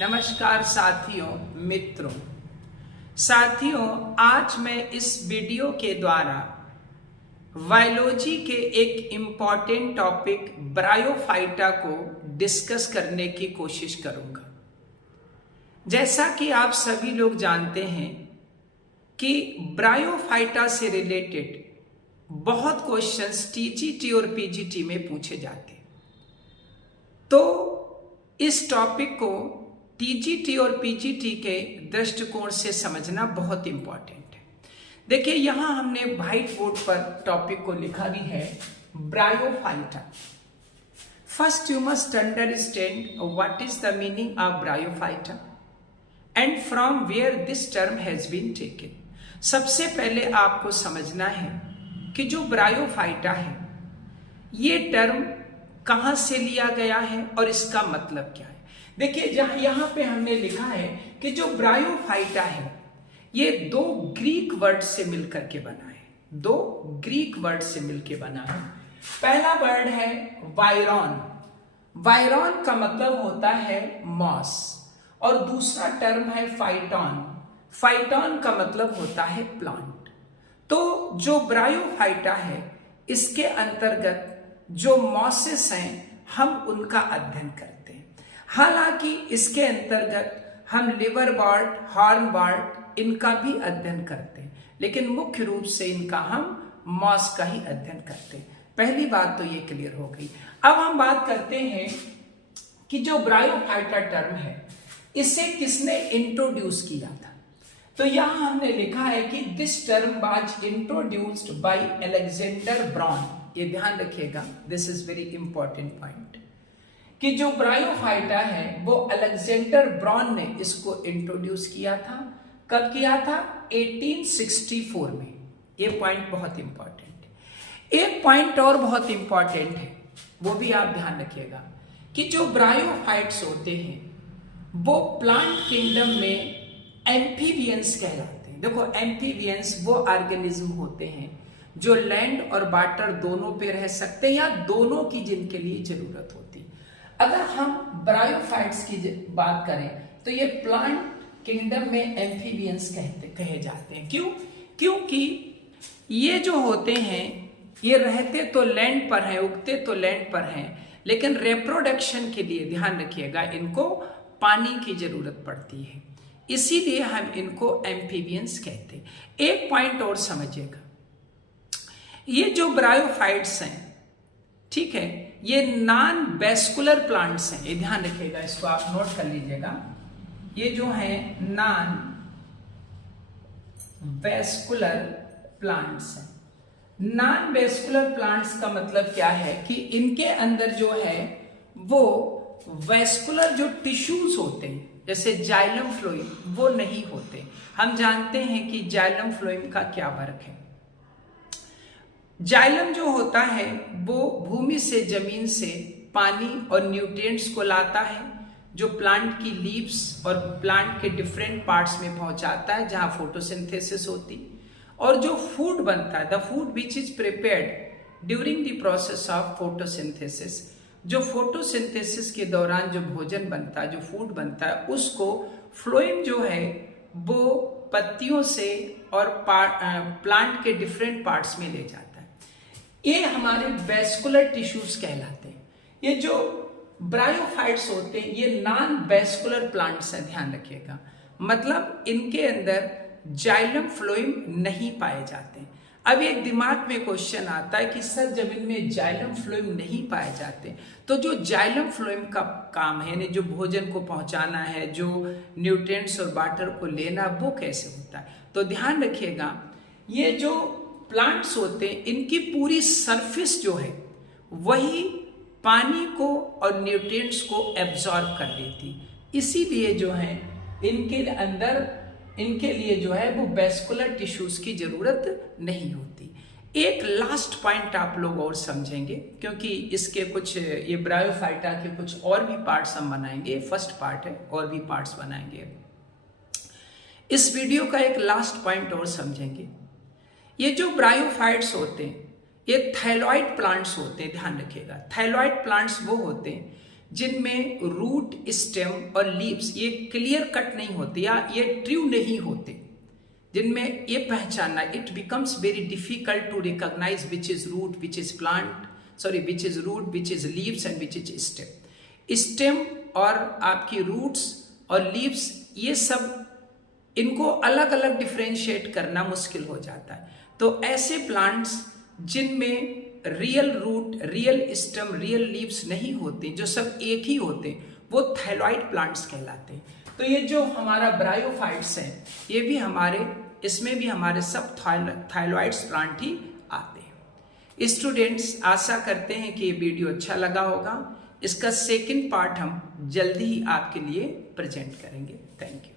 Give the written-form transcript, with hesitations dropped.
नमस्कार साथियों, मित्रों। आज मैं इस वीडियो के द्वारा बायोलॉजी के एक इम्पॉर्टेंट टॉपिक ब्रायोफाइटा को डिस्कस करने की कोशिश करूंगा। जैसा कि आप सभी लोग जानते हैं कि ब्रायोफाइटा से रिलेटेड बहुत क्वेश्चंस टीजीटी और पीजीटी में पूछे जाते हैं, तो इस टॉपिक को टीजीटी और पीजीटी के दृष्टिकोण से समझना बहुत इंपॉर्टेंट है। देखिए, यहां हमने व्हाइट बोर्ड पर टॉपिक को लिखा भी है, bryophyta. First you must understand what is the meaning of bryophyta and from where this term has been taken. सबसे पहले आपको समझना है कि जो ब्रायोफाइटा है, ये टर्म कहां से लिया गया है और इसका मतलब क्या है। देखिए, जहां यहां पे हमने लिखा है कि जो ब्रायोफाइटा है ये दो ग्रीक वर्ड से मिलकर के बना है। दो ग्रीक वर्ड से मिलकर बना है। पहला वर्ड है वायरॉन। वायरॉन का मतलब होता है मॉस, और दूसरा टर्म है फाइटॉन। फाइटॉन का मतलब होता है प्लांट। तो जो ब्रायोफाइटा है, इसके अंतर्गत जो मॉसेस हैं, हम उनका अध्ययन करते हैं। हालांकि इसके अंतर्गत हम लिवरवर्ट, हॉर्नवर्ट, इनका भी अध्ययन करते हैं, लेकिन मुख्य रूप से इनका हम मॉस का ही अध्ययन करते हैं। पहली बात तो ये क्लियर हो गई। अब हम बात करते हैं कि जो ब्रायोफाइटा टर्म है, इसे किसने इंट्रोड्यूस किया था। तो यहां हमने लिखा है कि this term was introduced by Alexander Braun. ये ध्यान रखिएगा, this is very important point, कि जो ब्रायोफाइटा है वो अलेक्जेंडर ब्रॉन ने इसको इंट्रोड्यूस किया था। कब किया था? 1864 में। ये पॉइंट बहुत इंपॉर्टेंट है। एक पॉइंट और बहुत इंपॉर्टेंट है, वो भी आप ध्यान रखिएगा, कि जो ब्रायोफाइट्स होते हैं वो प्लांट किंगडम में एम्फीबियंस कहलाते हैं। देखो, एम्फीबियंस वो ऑर्गेनिज्म होते हैं जो लैंड और वाटर दोनों पे रह सकते हैं, या दोनों की जिनके लिए जरूरत होती है। अगर हम ब्रायोफाइट्स की बात करें तो ये प्लांट किंगडम में एम्फीबियंस कहे जाते हैं। क्यों? क्योंकि ये जो होते हैं, ये रहते तो लैंड पर हैं, उगते तो लैंड पर हैं, लेकिन रिप्रोडक्शन के लिए ध्यान रखिएगा इनको पानी की जरूरत पड़ती है, इसीलिए हम इनको एम्फीबियंस कहते हैं। एक पॉइंट और समझिएगा, ये जो ब्रायोफाइट्स हैं, ठीक है, ये नॉन वेस्कुलर प्लांट्स हैं। ये ध्यान रखिएगा, इसको आप नोट कर लीजिएगा। ये जो है नॉन वेस्कुलर प्लांट्स हैं। नॉन वेस्कुलर प्लांट्स का मतलब क्या है कि इनके अंदर जो है वो वेस्कुलर जो टिश्यूज होते हैं, जैसे जाइलम फ्लोएम, वो नहीं होते। हम जानते हैं कि जाइलम फ्लोएम का क्या वर्क है। जाइलम जो होता है वो भूमि से, जमीन से पानी और न्यूट्रिएंट्स को लाता है, जो प्लांट की लीव्स और प्लांट के डिफरेंट पार्ट्स में पहुंचाता है, जहां फोटोसिंथेसिस होती, और जो फूड बनता है, the food which is prepared during the process of photosynthesis, जो फोटोसिंथेसिस के दौरान जो भोजन बनता है, जो फूड बनता है, उसको फ्लोएम जो है वो पत्तियों से और प्लांट के डिफरेंट पार्ट्स में ले जाता है। ये हमारे वेस्कुलर टिश्यूज कहलाते हैं। ये जो ब्रायोफाइट्स होते हैं ये नॉन वेस्कुलर प्लांट्स हैं, ध्यान रखिएगा। मतलब इनके अंदर जाइलम फ्लोएम नहीं पाए जाते। अब एक दिमाग में क्वेश्चन आता है कि सर, जब इनमें जाइलम फ्लोएम नहीं पाए जाते तो जो जाइलम फ्लोएम का काम है, यानी जो भोजन को पहुंचाना है, जो न्यूट्रिएंट्स और वाटर को लेना, वो कैसे होता है। तो ध्यान रखिएगा, ये जो प्लांट्स होते हैं इनकी पूरी सरफेस जो है वही पानी को और न्यूट्रिएंट्स को एब्जॉर्ब कर लेती, इसीलिए जो है इनके अंदर, इनके लिए जो है वो वेस्कुलर टिश्यूज की जरूरत नहीं होती। एक लास्ट पॉइंट आप लोग और समझेंगे, क्योंकि इसके कुछ, ये ब्रायोफाइटा के कुछ और भी पार्ट्स हम बनाएंगे। फर्स्ट पार्ट है, और भी पार्ट्स बनाएंगे। इस वीडियो का एक लास्ट पॉइंट और समझेंगे। ये जो ब्रायोफाइट्स होते हैं ये थाइलॉइड प्लांट्स होते हैं, ध्यान रखिएगा। थाइलॉइड प्लांट्स वो होते हैं जिनमें रूट, स्टेम और लीव्स ये क्लियर कट नहीं होते या ये ट्रू नहीं होते, जिनमें ये पहचानना, it becomes very difficult to recognise which is root, which is which is root, which is leaves and which is stem. Stem और आपकी रूट्स और लीव्स ये सब, इनको अलग अलग डिफ्रेंशिएट करना मुश्किल हो जाता है। तो ऐसे प्लांट्स जिनमें real root, real stem, real leaves नहीं होते, जो सब एक ही होते, वो थायलॉइड प्लांट्स कहलाते हैं। तो ये जो हमारा ब्रायोफाइट्स हैं, ये भी हमारे, इसमें भी हमारे सब थायलॉइड्स प्लांट ही आते हैं। स्टूडेंट्स, आशा करते हैं कि ये वीडियो अच्छा लगा होगा। इसका सेकंड पार्ट हम जल्दी ही आपके लिए प्रेजेंट करेंगे। Thank you.